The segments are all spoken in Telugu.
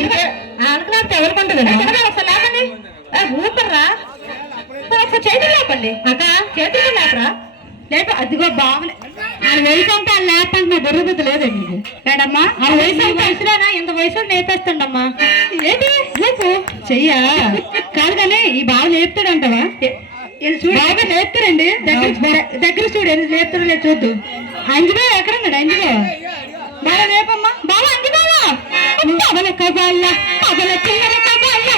ఇంకే ఎవరికి ఉంటుంది? ఒకసారి లేపండి. ఊపర్రా ఒకసారి చేతులు లేపండి. అక్క చేతులు లేపరా? లేక అదిగో బావలే. ఆయన వయసు అంటే ఆయన లేపంటే దొరుకుతుంది లేదండి లేడమ్మా ఆ వయసు వయసులోనా? ఇంత వయసులో నేపేస్తుండమ్మా ఏంటి? లేపు. చెయ్యా. కాదు కానీ ఈ బావ లేపుతాడంటవా? బాగా లేపుతారండి దగ్గర దగ్గర చూడు ఎందుకు లేపుతారో లేదు చూద్దు. అంజుబా ఎక్కడ అంజుబా బాగా లేపమ్మా. బాగా అంజుబా కవల కవాళ్ళ కవల చిల్లర కవాళ్ళ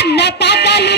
అన్న పాదాలు